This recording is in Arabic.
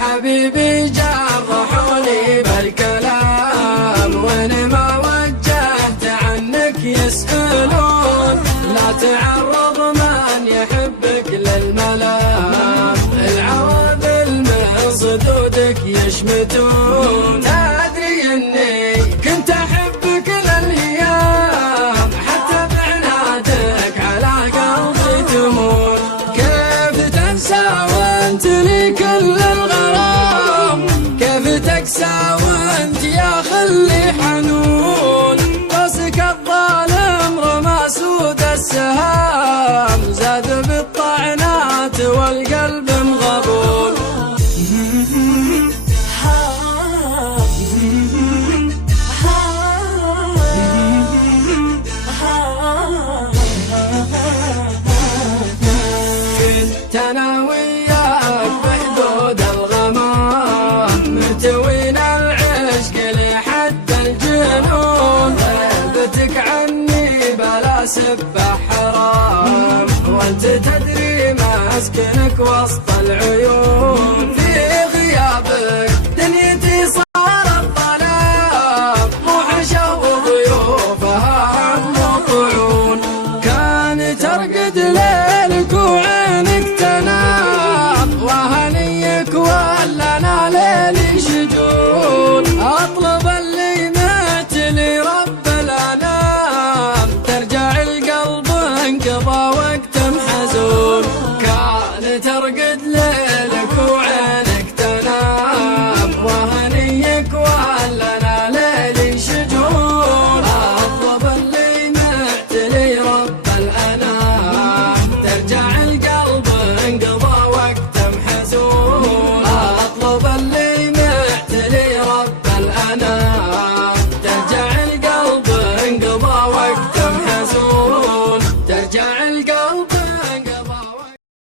حبيبي جرحوني بالكلام وين ما وجهت عنك يسألون، لا تعرض من يحبك للملام، العواذل من صدودك يشمتون. أدري إني كنت أحبك للأيام حتى بعنادك على قلبي تمون، كيف تنسى وانت لي كل تكسى وانت يا خلي حنون، راسك الظالم رمى سود السهام، زاد بالطعنات والقلب مغبون. كنت انا وياك بحدود الغمام مرتوين العشق لحد الجنون، غيبتك عني بلا سبة حرام، وانت تدري مسكنك وسط العيون.